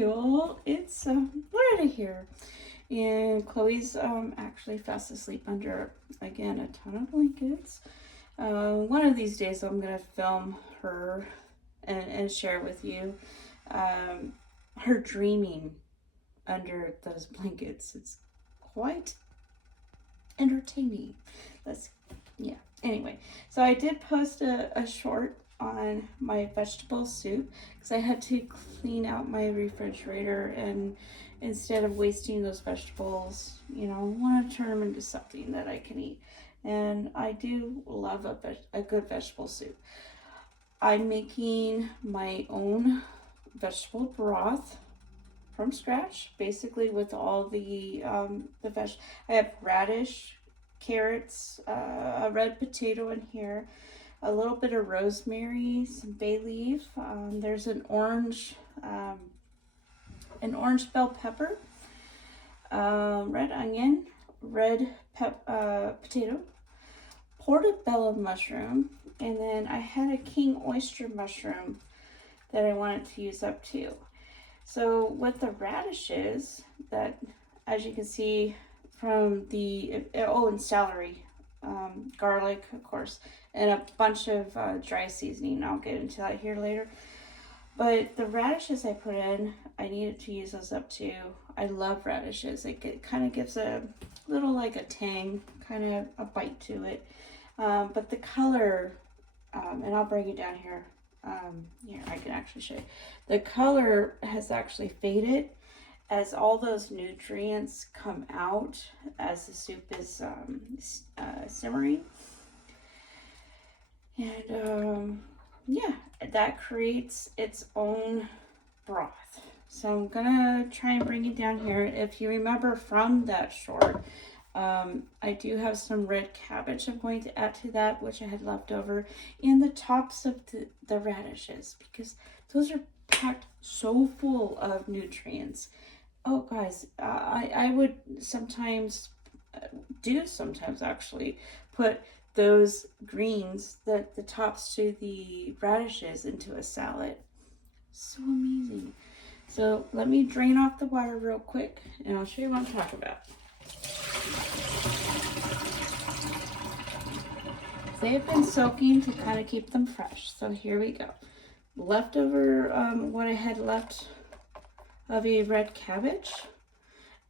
y'all, it's Loretta here, and Chloe's actually fast asleep under, again, a ton of blankets. One of these days I'm gonna film her and share with you her dreaming under those blankets. It's quite entertaining. Yeah. Anyway, so I did post a short on my vegetable soup because I had to clean out my refrigerator, and instead of wasting those vegetables, I want to turn them into something that I can eat. And I do love a good vegetable soup. I'm making my own vegetable broth from scratch, basically with all the veg. I have radish, carrots, a red potato in here, a little bit of rosemary, some bay leaf. There's an orange bell pepper, red onion, potato, portobello mushroom, and then I had a king oyster mushroom that I wanted to use up too. So with the radishes, that, as you can see from and celery, garlic, of course, and a bunch of dry seasoning. I'll get into that here later. But the radishes I put in, I needed to use those up too. I love radishes. It kind of gives a little, like a tang, kind of a bite to it. But the color, and I'll bring it down here. Here, I can actually show you. The color has actually faded as all those nutrients come out as the soup is simmering. And yeah, that creates its own broth. So I'm gonna try and bring it down here. If you remember from that short, I do have some red cabbage I'm going to add to that, which I had left over, and the tops of the radishes, because those are packed so full of nutrients. Oh guys, I would sometimes actually put those greens, the tops to the radishes, into a salad. So amazing. So let me drain off the water real quick and I'll show you what I'm talking about. They've been soaking to kind of keep them fresh. So here we go. Leftover, what I had left of a red cabbage,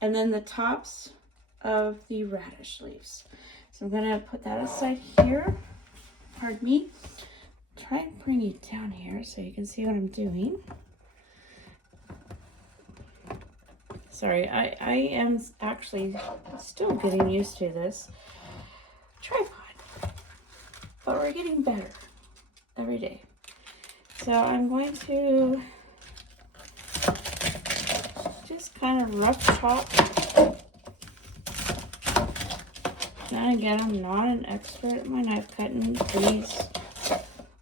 and then the tops of the radish leaves. So I'm gonna put that aside here. Pardon me. Try and bring you down here so you can see what I'm doing. Sorry, I am actually still getting used to this tripod, but we're getting better every day. So I'm going to just kind of rough chop. And again, I'm not an expert at my knife cutting, please.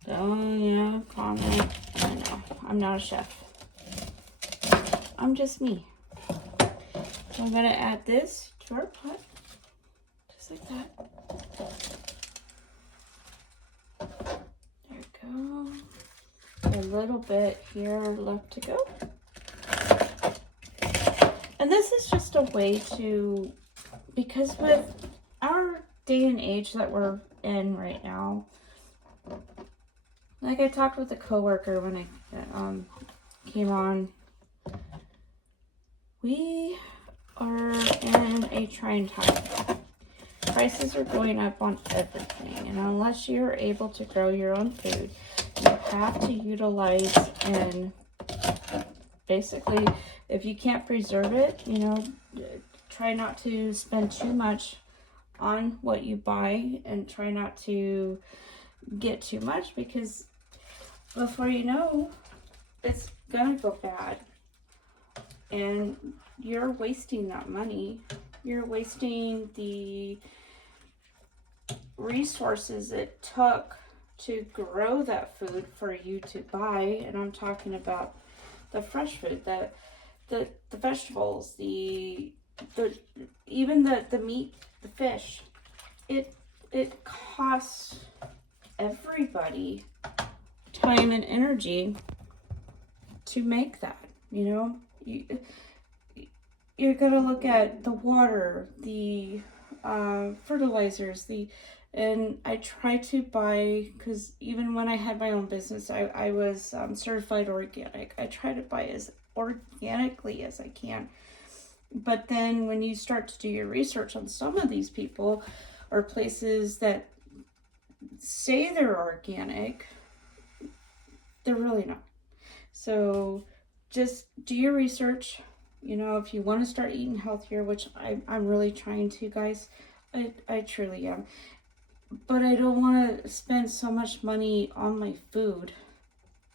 Comment. I know, I'm not a chef. I'm just me. So I'm gonna add this to our pot, just like that. There we go. A little bit here left to go. And this is just a way to, because with our day and age that we're in right now, like I talked with a coworker when I came on, we are in a trying time. Prices are going up on everything, and unless you're able to grow your own food, you have to utilize, and basically, if you can't preserve it, try not to spend too much on what you buy, and try not to get too much, because before you know, it's gonna go bad, and you're wasting that money. You're wasting the resources it took to grow that food for you to buy. And I'm talking about the fresh food, the vegetables, even the meat, the fish. It costs everybody time and energy to make that. you're gonna look at the water, the fertilizers, and I try to buy, because even when I had my own business, I was certified organic. I try to buy as organically as I can. But then when you start to do your research on some of these people or places that say they're organic, they're really not. So just do your research. You know, if you want to start eating healthier, which I'm really trying to, guys, I truly am. But I don't want to spend so much money on my food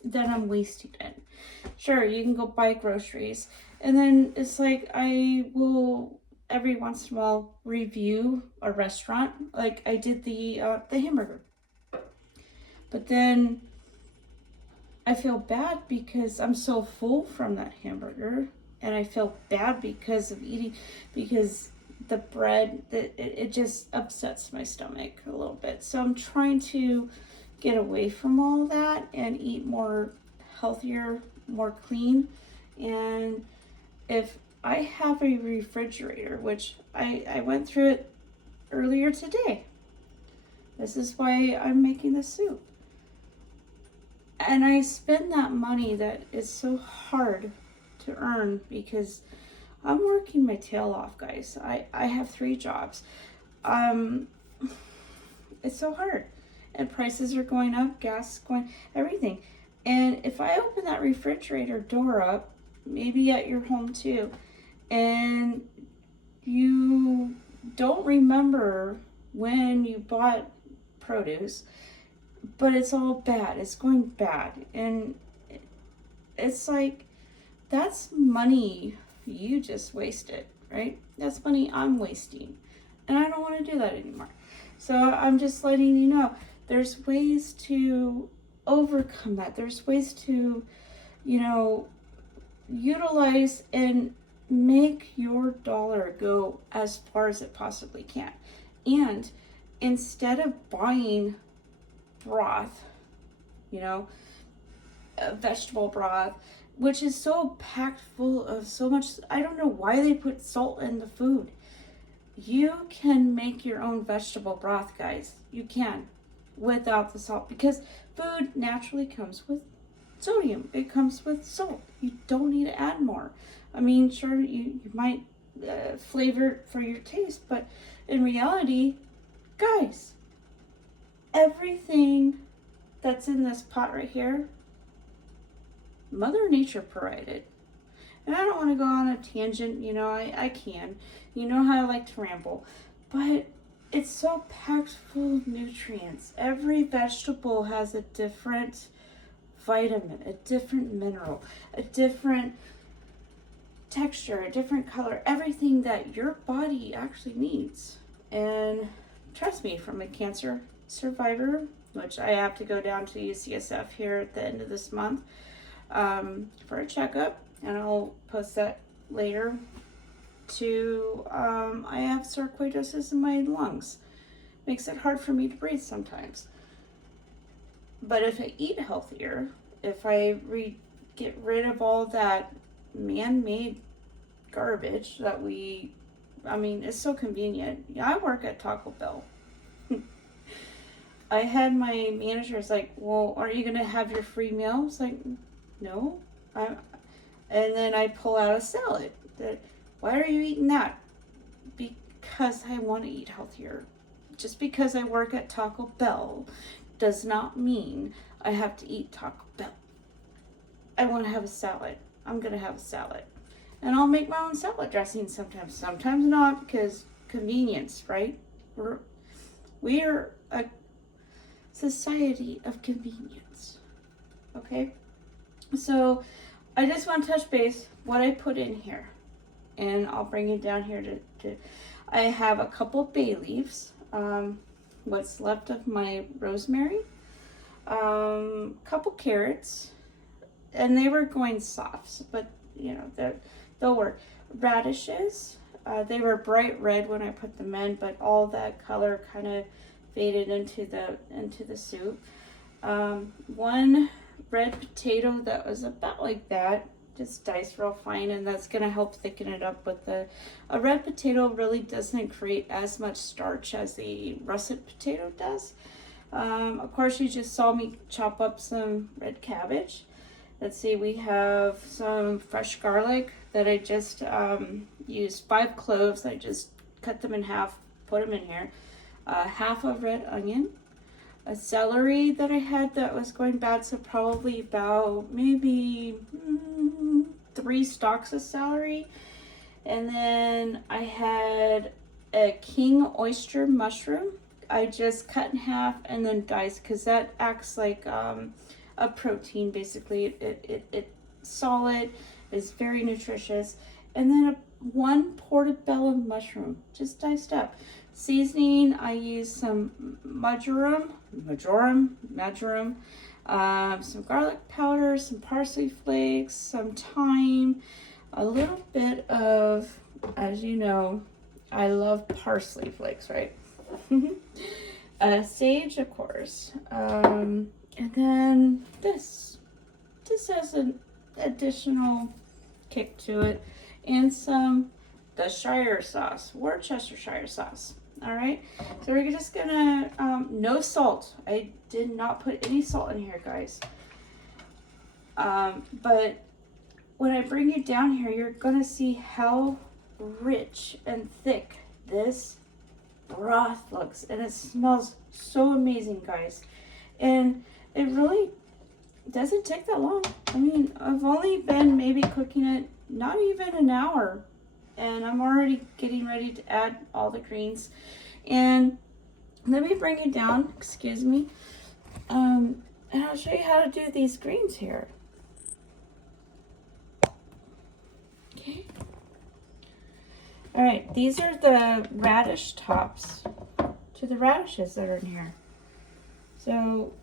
that I'm wasting it. Sure, you can go buy groceries. And then it's like I will every once in a while review a restaurant. Like I did the hamburger. But then I feel bad because I'm so full from that hamburger. And I feel bad because of eating, because the bread, it just upsets my stomach a little bit. So I'm trying to get away from all that and eat more healthier, more clean. And if I have a refrigerator, which I went through it earlier today, this is why I'm making the soup. And I spend that money that is so hard to earn because I'm working my tail off, guys. I have 3 jobs. It's so hard. And prices are going up, gas is going, everything. And if I open that refrigerator door up, maybe at your home too, and you don't remember when you bought produce, but it's all bad. It's going bad. And it's like, that's money you just wasted, right? That's money I'm wasting. And I don't want to do that anymore. So I'm just letting you know, there's ways to overcome that. There's ways to, you know, utilize and make your dollar go as far as it possibly can. And instead of buying broth, you know, vegetable broth, which is so packed full of so much, I don't know why they put salt in the food. You can make your own vegetable broth, guys. You can, without the salt, because food naturally comes with sodium. It comes with salt. You don't need to add more. I mean, sure, you might flavor it for your taste, but in reality, guys, everything that's in this pot right here, Mother Nature provided. And I don't want to go on a tangent, you know, I can. You know how I like to ramble. But it's so packed full of nutrients. Every vegetable has a different vitamin, a different mineral, a different texture, a different color, everything that your body actually needs. And trust me, from a cancer survivor, which I have to go down to UCSF here at the end of this month for a checkup, and I'll post that later, to I have sarcoidosis in my lungs. Makes it hard for me to breathe sometimes. But if I eat healthier, if I get rid of all that man-made garbage that I mean, it's so convenient. I work at Taco Bell. I had my managers like, well, are you going to have your free meal? It's like, no. And then I pull out a salad. Why are you eating that? Because I want to eat healthier. Just because I work at Taco Bell does not mean I have to eat Taco Bell. I want to have a salad. I'm going to have a salad. And I'll make my own salad dressing sometimes. Sometimes not, because convenience, right? We are a society of convenience. Okay? So I just want to touch base what I put in here. And I'll bring it down here to I have a couple bay leaves. What's left of my rosemary. Couple carrots. And they were going soft, but you know, they'll work. Radishes. They were bright red when I put them in, but all that color kind of faded into the soup. One red potato that was about like that, just diced real fine, and that's gonna help thicken it up with a red potato really doesn't create as much starch as the russet potato does. Of course, you just saw me chop up some red cabbage. Let's see, we have some fresh garlic that I just used 5 cloves. I just cut them in half, put them in here. Half a red onion, a celery that I had that was going bad, so probably about maybe 3 stalks of celery. And then I had a king oyster mushroom. I just cut in half and then diced because that acts like a protein basically. It's solid, it's very nutritious. And then 1 portobello mushroom, just diced up. Seasoning, I used some marjoram, some garlic powder, some parsley flakes, some thyme, a little bit of, as you know, I love parsley flakes, right? Sage, of course, and then this has an additional kick to it, and the Shire sauce, Worcestershire sauce. All right, so we're just gonna no salt. I did not put any salt in here, guys. But when I bring you down here, you're gonna see how rich and thick this broth looks, and it smells so amazing, guys. And it really doesn't take that long. I mean, I've only been maybe cooking it not even an hour, and I'm already getting ready to add all the greens. And let me bring it down, excuse me, and I'll show you how to do these greens here. Okay. All right, these are the radish tops to the radishes that are in here. So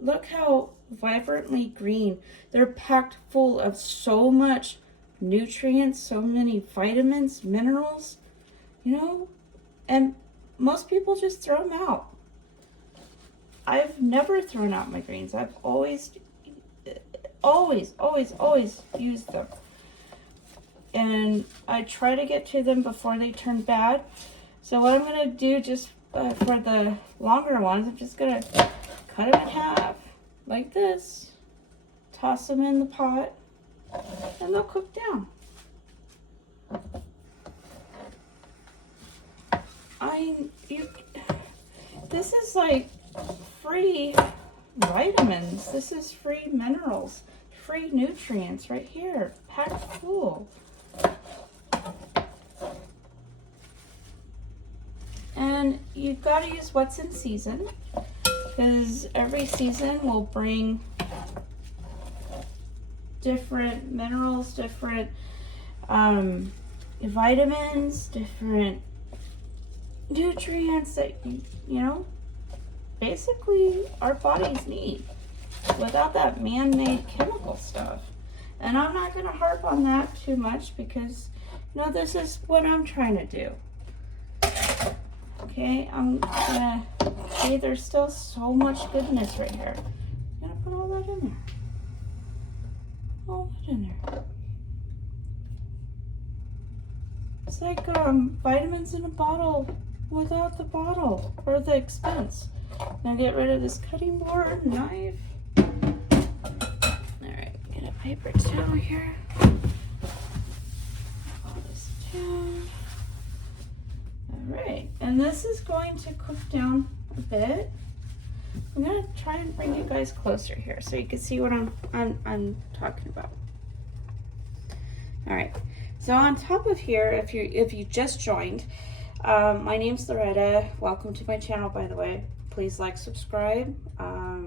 look how vibrantly green. They're packed full of so much nutrients, so many vitamins, minerals, you know, and most people just throw them out. I've never thrown out my greens. I've always used them. And I try to get to them before they turn bad. So what I'm going to do just for the longer ones, I'm just going to cut them in half like this, toss them in the pot, and they'll cook down. This is like free vitamins. This is free minerals, free nutrients right here, packed full. And you've got to use what's in season, because every season will bring different minerals, different vitamins, different nutrients that, you know, basically our bodies need without that man-made chemical stuff. And I'm not going to harp on that too much because, you know, this is what I'm trying to do. Okay, I'm gonna see there's still so much goodness right here. I'm gonna put all that in there. All that in there. It's like vitamins in a bottle without the bottle or the expense. Now get rid of this cutting board, knife. Alright, get a paper towel here. All this down. Alright, and this is going to cook down a bit. I'm gonna try and bring you guys closer here so you can see what I'm talking about. Alright, so on top of here, if you just joined, my name's Loretta. Welcome to my channel, by the way. Please like, subscribe,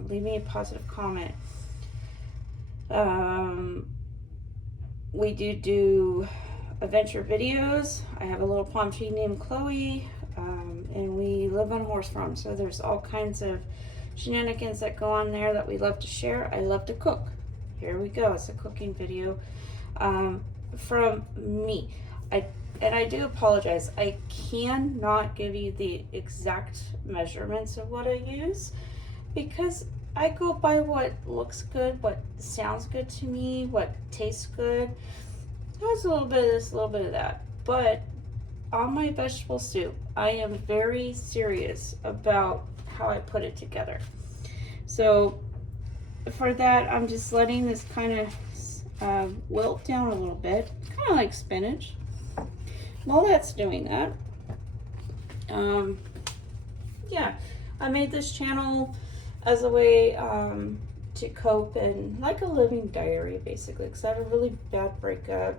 leave me a positive comment. We do adventure videos. I have a little palm tree named Chloe, and we live on a horse farm, so there's all kinds of shenanigans that go on there that we love to share. I love to cook. Here we go. It's a cooking video from me. I do apologize. I cannot give you the exact measurements of what I use because I go by what looks good, what sounds good to me, what tastes good. There's a little bit of this, a little bit of that. But on my vegetable soup, I am very serious about how I put it together. So for that, I'm just letting this kind of wilt down a little bit, kind of like spinach. While that's doing that, yeah, I made this channel as a way to cope and like a living diary, basically, because I had a really bad breakup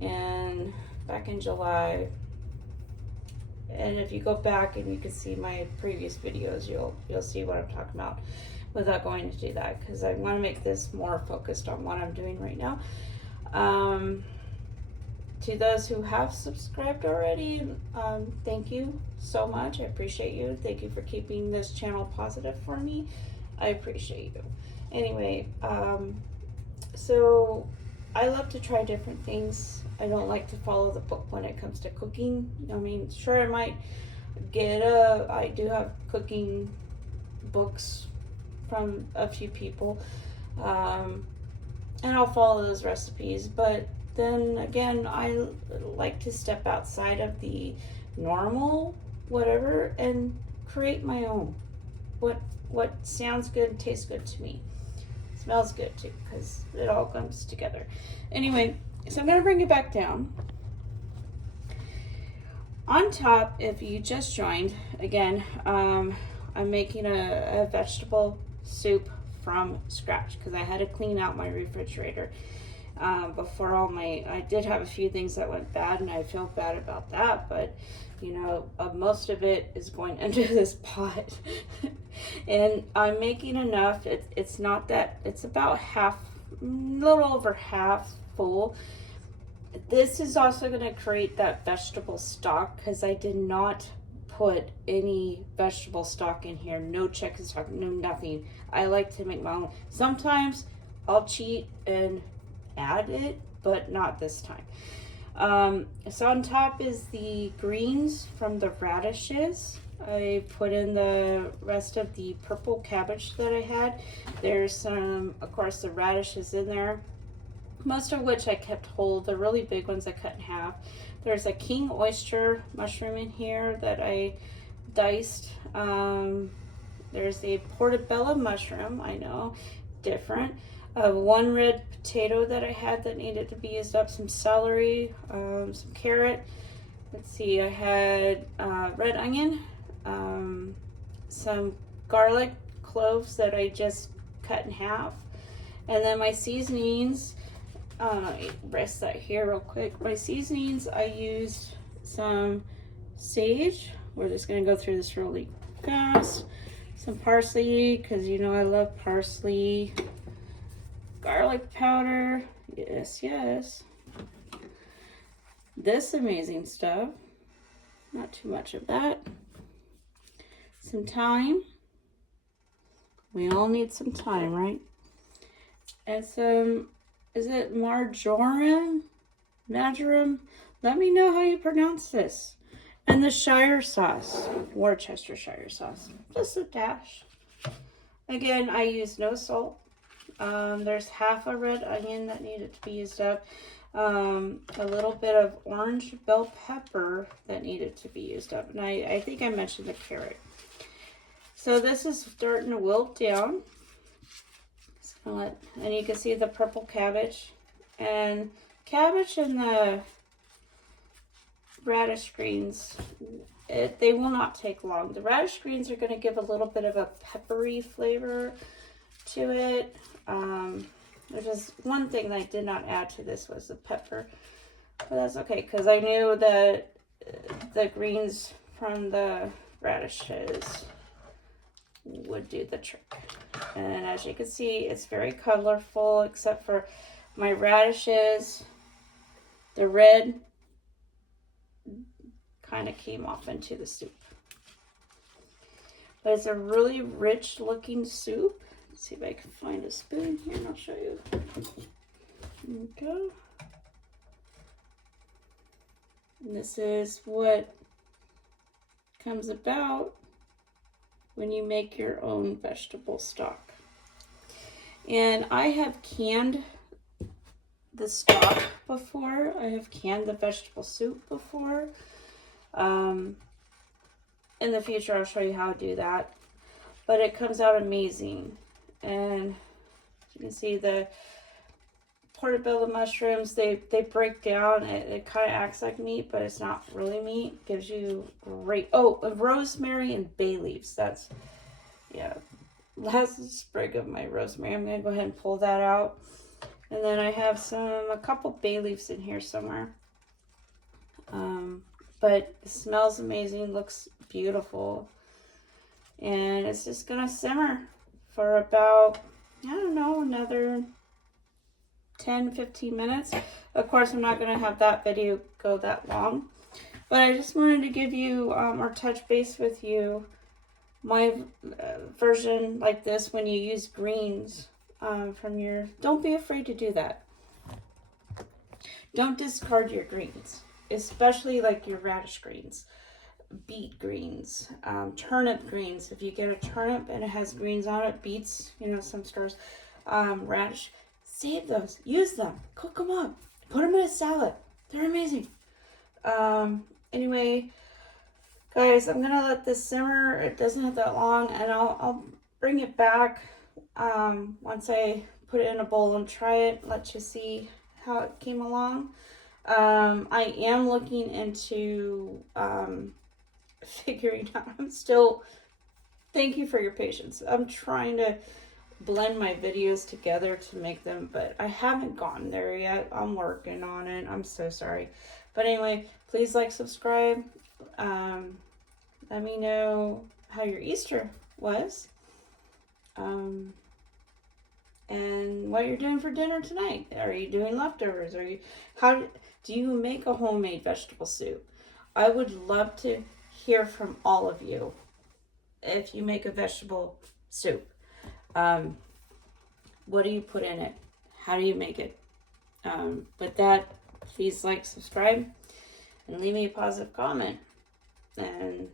and back in July. And if you go back and you can see my previous videos, you'll see what I'm talking about without going to do that, because I want to make this more focused on what I'm doing right now. To those who have subscribed already, thank you so much. I appreciate you. Thank you for keeping this channel positive for me. I appreciate you. Anyway, so I love to try different things. I don't like to follow the book when it comes to cooking. I mean, sure, I might I do have cooking books from a few people, and I'll follow those recipes, but then again, I like to step outside of the normal whatever and create my own. What sounds good and tastes good to me. Smells good too, because it all comes together. Anyway, so I'm gonna bring it back down. On top, if you just joined, again, I'm making a vegetable soup from scratch because I had to clean out my refrigerator before I did have a few things that went bad, and I feel bad about that, but you know, most of it is going into this pot. And I'm making enough. It's not that, it's about half, a little over half full. This is also going to create that vegetable stock because I did not put any vegetable stock in here. No chicken stock, no nothing. I like to make my own. Sometimes I'll cheat and add it, but not this time. So on top is the greens from the radishes. I put in the rest of the purple cabbage that I had. There's some, of course, the radishes in there, most of which I kept whole. The really big ones I cut in half. There's a king oyster mushroom in here that I diced. There's a portobello mushroom, I know, different. One red potato that I had that needed to be used up, some celery, some carrot. Let's see, I had red onion, some garlic cloves that I just cut in half. And then my seasonings, rest that here real quick. My seasonings, I used some sage. We're just gonna go through this really fast. Some parsley, because you know I love parsley. Garlic powder, yes, yes. This amazing stuff, not too much of that. Some thyme. We all need some thyme, right? And some, is it marjoram? Marjoram? Let me know how you pronounce this. And the Shire sauce, Worcestershire sauce, just a dash. Again, I use no salt. There's half a red onion that needed to be used up. A little bit of orange bell pepper that needed to be used up. And I think I mentioned the carrot. So this is starting to wilt down. And you can see the purple cabbage. And cabbage and the radish greens, they will not take long. The radish greens are going to give a little bit of a peppery flavor to it. There's just one thing that I did not add to this was the pepper, but that's okay because I knew that the greens from the radishes would do the trick. And as you can see, it's very colorful except for my radishes. The red kind of came off into the soup, but it's a really rich looking soup. Let's see if I can find a spoon here and I'll show you. Okay. And this is what comes about when you make your own vegetable stock. And I have canned the stock before. I have canned the vegetable soup before. In the future, I'll show you how to do that. But it comes out amazing. And you can see the portobello mushrooms, they break down. It kind of acts like meat, but it's not really meat. Gives you great, oh, rosemary and bay leaves. That's, yeah, last sprig of my rosemary. I'm going to go ahead and pull that out. And then I have a couple bay leaves in here somewhere. But it smells amazing, looks beautiful. And it's just going to simmer for about, I don't know, another 10-15 minutes. Of course, I'm not going to have that video go that long, but I just wanted to give you or touch base with you my version like this when you use greens from your, don't be afraid to do that. Don't discard your greens, especially like your radish greens, beet greens, turnip greens. If you get a turnip and it has greens on it, beets, you know, some stores, radish, save those, use them, cook them up, put them in a salad. They're amazing. Anyway, guys, I'm gonna let this simmer. It doesn't have that long, and I'll bring it back once I put it in a bowl and try it. Let you see how it came along. I am looking into figuring out. Thank you for your patience. I'm trying to blend my videos together to make them, but I haven't gotten there yet. I'm working on it. I'm so sorry. But anyway, please like, subscribe. Let me know how your Easter was. And what you're doing for dinner tonight. Are you doing leftovers? How do you make a homemade vegetable soup? I would love to hear from all of you if you make a vegetable soup. What do you put in it? How do you make it? With that, please like, subscribe, and leave me a positive comment. And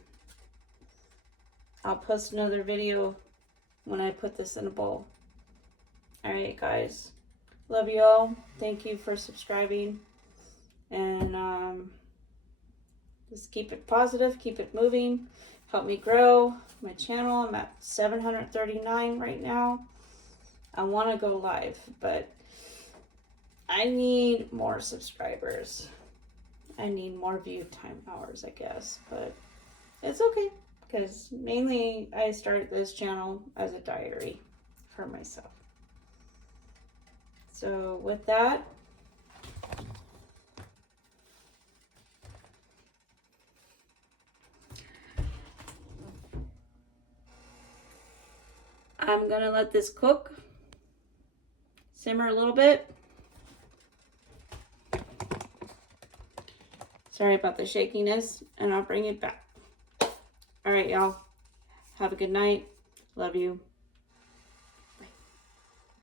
I'll post another video when I put this in a bowl. Alright, guys. Love you all. Thank you for subscribing. And just keep it positive, keep it moving. Help me grow my channel. I'm at 739 right now. I want to go live, but I need more subscribers. I need more view time hours, I guess, but it's okay, because mainly I started this channel as a diary for myself. So with that, I'm gonna let this cook, simmer a little bit. Sorry about the shakiness, and I'll bring it back. All right, y'all. Have a good night. Love you.